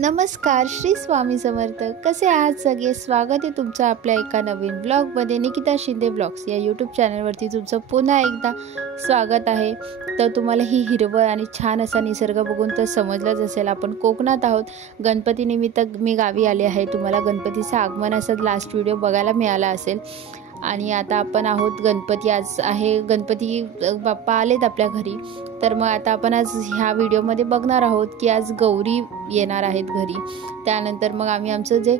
नमस्कार, श्री स्वामी समर्थ. कसे आहात सगळे? स्वागत आहे तुमचं आपल्या एका नवीन ब्लॉगमध्ये. निकिता शिंदे ब्लॉग्स या यूट्यूब चॅनलवरती तुमचं पुन्हा एकदा स्वागत आहे. तर तुम्हाला ही हिरवळ आणि छान असा निसर्ग बघून तर समजलंच असेल, आपण कोकणात आहोत. गणपतीनिमित्त मी गावी आले आहे. तुम्हाला गणपतीचं आगमन असं लास्ट व्हिडिओ बघायला मिळाला असेल. आणि आता आपण आहोत गणपती, आज आहे गणपती बाप्पा आलेत आपल्या घरी. तर मग आता आपण आज ह्या व्हिडिओमध्ये बघणार आहोत की आज गौरी येणार आहेत घरी. त्यानंतर मग आम्ही आमचं जे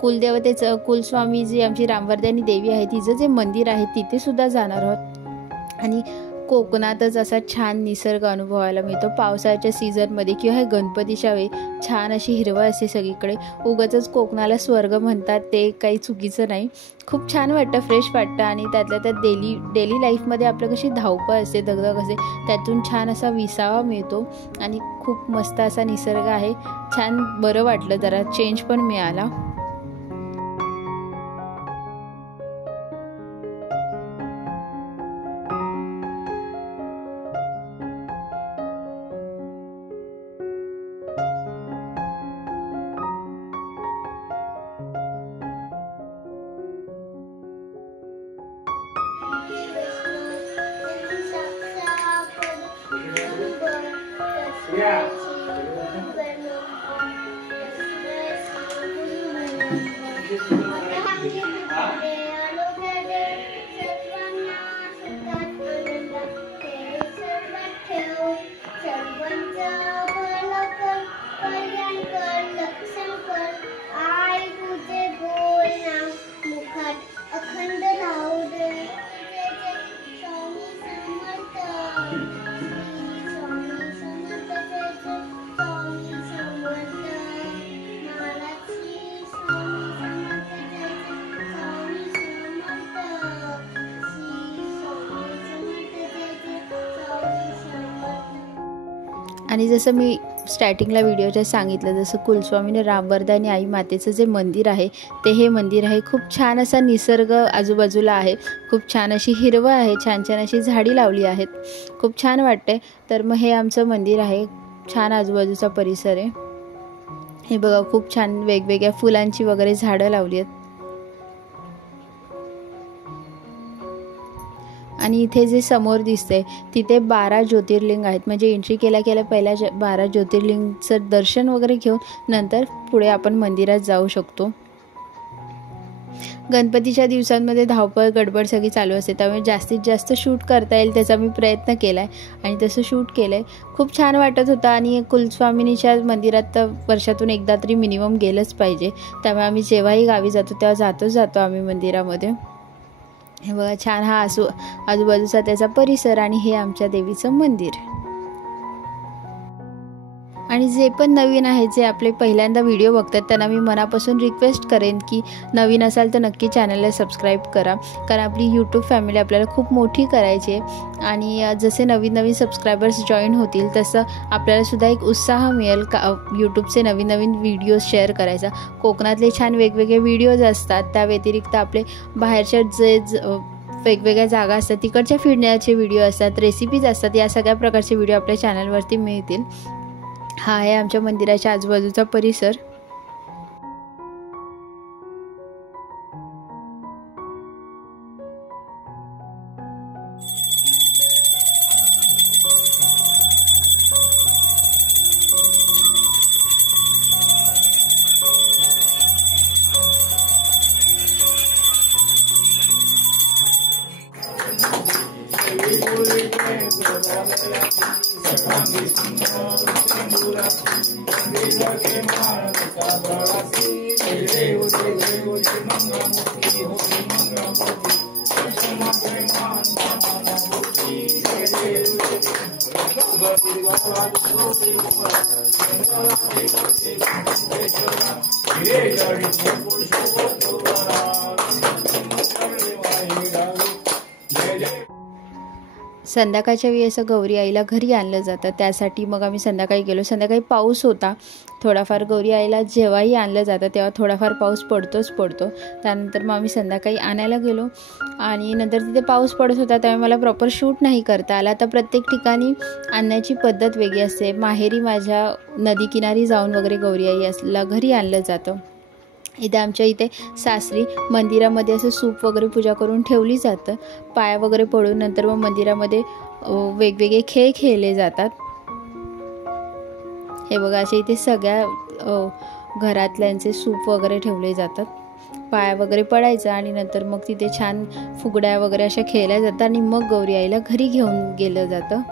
कुलदेवतेचं कुलस्वामी जी आमची रामवर्धनी देवी आहे तिचं जे मंदिर आहे तिथे सुद्धा जाणार आहोत. आणि कोकणातच असा छान निसर्ग अनुभवायला मिळतो पावसाळ्याच्या सीझनमध्ये किंवा हे गणपतीच्या वेळी. छान अशी हिरवळ असते सगळीकडे. उगाचच कोकणाला स्वर्ग म्हणतात, ते काही चुकीचं नाही. खूप छान वाटतं, फ्रेश वाटतं. आणि त्यातल्या त्यात डेली लाईफमध्ये आपलं कशी धावपळ असते, दगदग असते, त्यातून छान असा विसावा मिळतो. आणि खूप मस्त असा निसर्ग आहे. छान बरं वाटलं, जरा चेंज पण मिळाला. आणि जसं मी स्टार्टिंगला व्हिडिओच्या सांगितलं, जसं कुलस्वामीने रामवर्धनी आई मातेचं जे मंदिर आहे ते हे मंदिर आहे. खूप छान असा निसर्ग आजूबाजूला आहे. खूप छान अशी हिरवळ आहे, छान छान अशी झाडी लावली आहेत. खूप छान वाटते. तर मग हे आमचं मंदिर आहे. छान आजूबाजूचा परिसर आहे. हे बघा, खूप छान वेगवेगळ्या फुलांची वगैरे झाडं लावली आहेत. आणि इथे जे समोर दिसते तिथे 12 ज्योतिर्लिंग आहेत. म्हणजे एंट्री केल्या पहिल्या 12 ज्योतिर्लिंगचं दर्शन वगैरे घेऊन नंतर पुढे आपण मंदिरात जाऊ शकतो. गणपतीच्या दिवसांमध्ये धावपळ गडबड सगळी चालू असते, त्यामुळे जास्तीत जास्त शूट करता येईल त्याचा मी प्रयत्न केला आहे आणि तसं शूट केलं आहे. खूप छान वाटत होतं. आणि कुलस्वामिनीच्या मंदिरात तर वर्षातून एकदा तरी मिनिमम गेलंच पाहिजे. त्यामुळे आम्ही जेव्हाही गावी जातो तेव्हा जातो आम्ही मंदिरामध्ये. हे बघा, छान हा आजूबाजूचा त्याचा परिसर. आणि हे आमच्या देवीचं मंदिर. आणि जे पण नवीन आहेत, जे आपले पहिल्यांदा व्हिडिओ बघतात, त्यांना मी मनापासून रिक्वेस्ट करेन की नवीन असाल तर नक्की चॅनलला सबस्क्राईब करा. कारण आपली यूट्यूब फॅमिली आपल्याला खूप मोठी करायची आहे. आणि जसे नवीन सबस्क्रायबर्स जॉईन होतील तसं आपल्यालासुद्धा एक उत्साह मिळेल का यूट्यूबचे नवीन व्हिडिओज शेअर करायचा. कोकणातले छान वेगवेगळे व्हिडिओज असतात. त्या व्यतिरिक्त आपले बाहेरच्या जे वेगवेगळ्या जागा असतात तिकडच्या फिरण्याचे व्हिडिओ असतात, रेसिपीज असतात. या सगळ्या प्रकारचे व्हिडिओ आपल्या चॅनलवरती मिळतील. हा आहे आमच्या मंदिराच्या आजूबाजूचा परिसर. संध्याकाळच्या वेळी असं गौरी आईला घरी आणलं जातं, त्यासाठी मग आम्ही संध्याकाळी गेलो. संध्याकाळी पाऊस होता थोडाफार. गौरी आईला जेव्हाही आणलं जातं तेव्हा थोडाफार पाऊस पडतो. त्यानंतर मग आम्ही संध्याकाळी आणायला गेलो आणि नंतर तिथे पाऊस पडत होता, त्यामुळे मला प्रॉपर शूट नाही करता आला. तर प्रत्येक ठिकाणी आणण्याची पद्धत वेगळी असते. माहेरी माझ्या नदीकिनारी जाऊन वगैरे गौरी आईला घरी आणलं जातं. इथे आमच्या इथे सासरी मंदिरामध्ये असं सूप वगैरे पूजा करून ठेवली जातं. पाया वगैरे पडून नंतर मग मंदिरामध्ये वेगवेगळे खेळ खेळले जातात. हे बघा, असे इथे सगळ्या घरातल्यांचे सूप वगैरे ठेवले जातात. पाया वगैरे पडायचं आणि नंतर मग तिथे छान फुगड्या वगैरे अशा खेळल्या जातात आणि मग गौरी आईला घरी घेऊन गेलं जातं.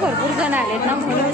भरपूर जण आलेत ना, म्हणून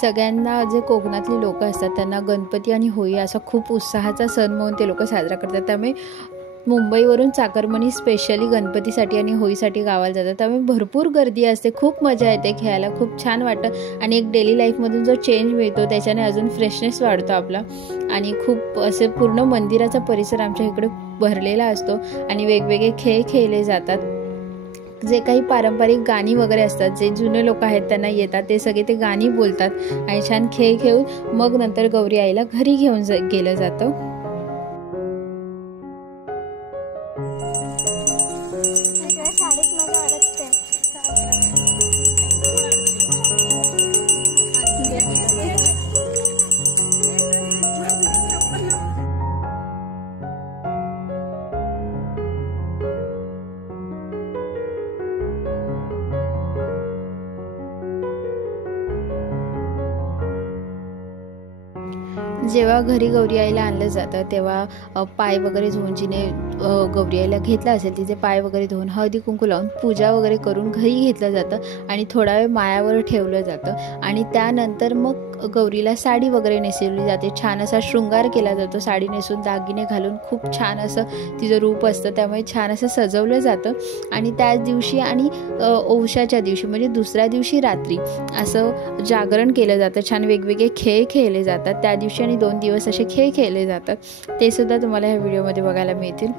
सगळ्यांना जे कोकणातली लोक असतात त्यांना गणपती आणि होळी असा खूप उत्साहाचा सण म्हणून ते लोक साजरा करतात. त्यामुळे मुंबईवरून चाकरमानी स्पेशली गणपतीसाठी आणि होळीसाठी गावाला जातात. त्यामुळे भरपूर गर्दी असते, खूप मजा येते खेळायला, खूप छान वाटतं आणि एक डेली लाईफमधून जो चेंज मिळतो त्याच्याने अजून फ्रेशनेस वाढतो आपला. आणि खूप असे पूर्ण मंदिराचा परिसर आमच्या इकडे भरलेला असतो आणि वेगवेगळे खेळ खेळले जातात. जे काही पारंपरिक गाणी वगैरे असतात, जे जुने लोक आहेत त्यांना येतात, ते सगळे ते गाणी बोलतात आणि छान खेळ खेळून मग नंतर गौरी आईला घरी घेऊन गेलं जातं. जेव्हा घरी गौरी आईला आणलं जातं तेव्हा पाय वगैरे धुवून जिने गौरी आईला घेतला असेल तिचे पाय वगैरे धुवून हळदी कुंकू लावून पूजा वगैरे करून घरी घेतलं जातं आणि थोडा वेळ मायावर ठेवलं जातं आणि त्यानंतर मग गौरीला साडी वगैरे नेसवली जाते. छान असा शृंगार केला जातो. साडी नेसून दागिने घालून खूप छान असं तिचं रूप असतं, त्यामुळे छान असं सजवलं जातं. आणि त्याच दिवशी आणि औशाच्या दिवशी म्हणजे दुसऱ्या दिवशी रात्री असं जागरण केलं जातं. छान वेगवेगळे खेळ खेळले जातात त्या दिवशी आणि 2 दिवस असे खेळ खेळले जातात. ते सुद्धा तुम्हाला ह्या व्हिडिओमध्ये बघायला मिळतील.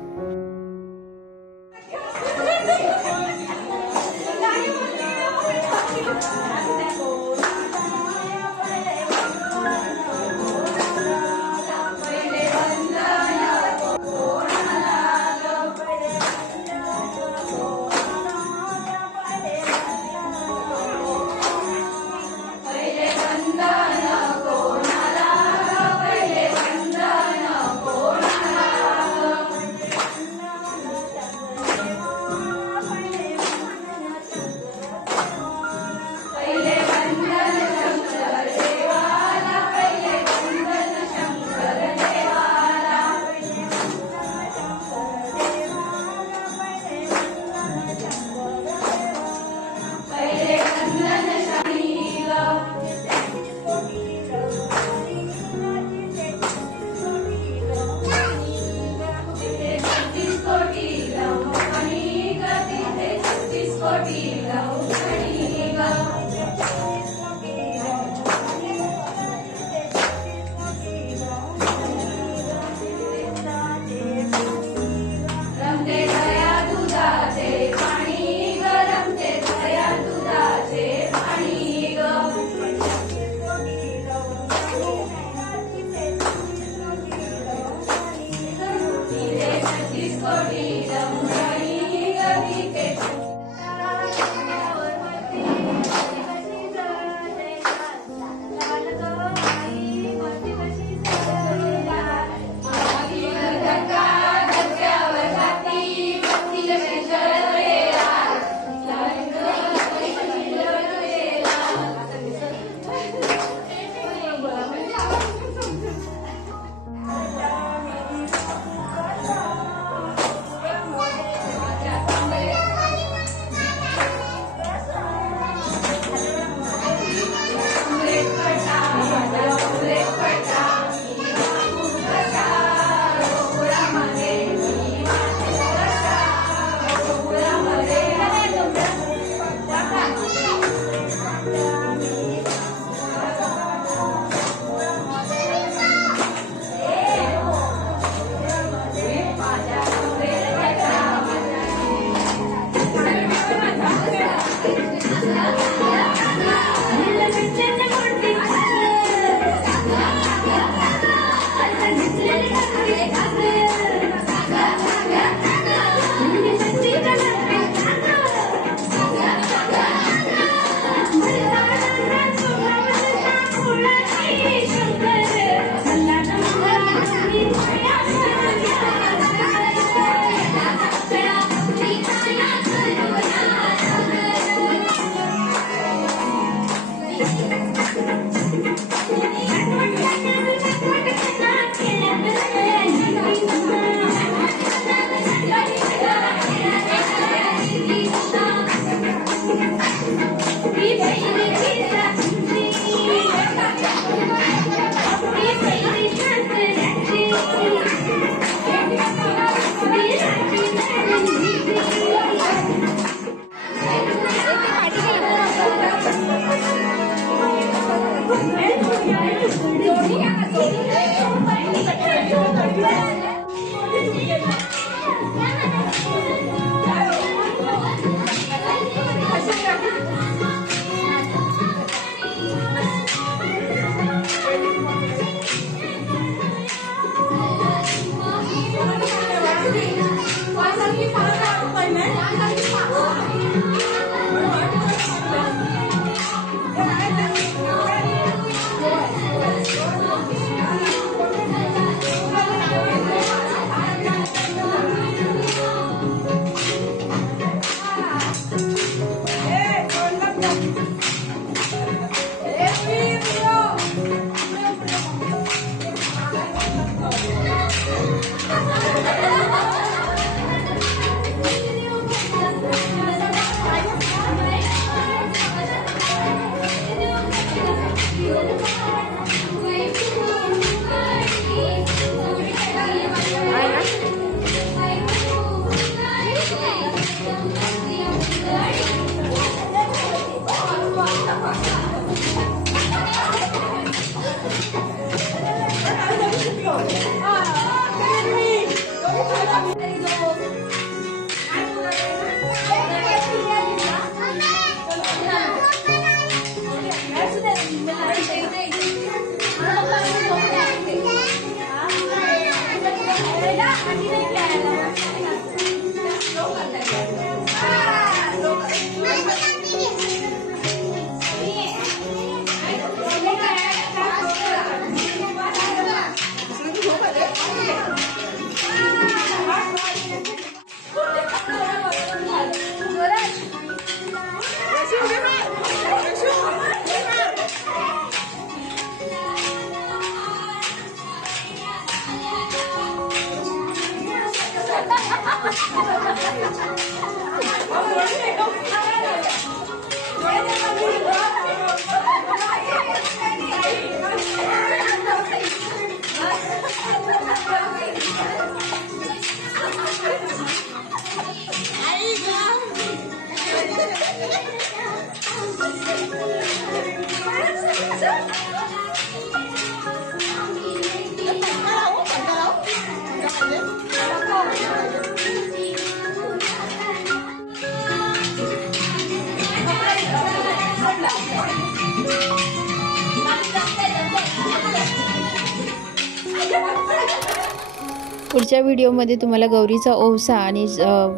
पुढच्या व्हिडिओमध्ये तुम्हाला गौरीचा ओवसा आणि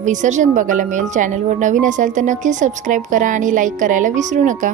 विसर्जन बघायला मिळेल। चॅनलवर नवीन असाल तर नक्की सबस्क्राईब करा आणि लाईक करायला विसरू नका।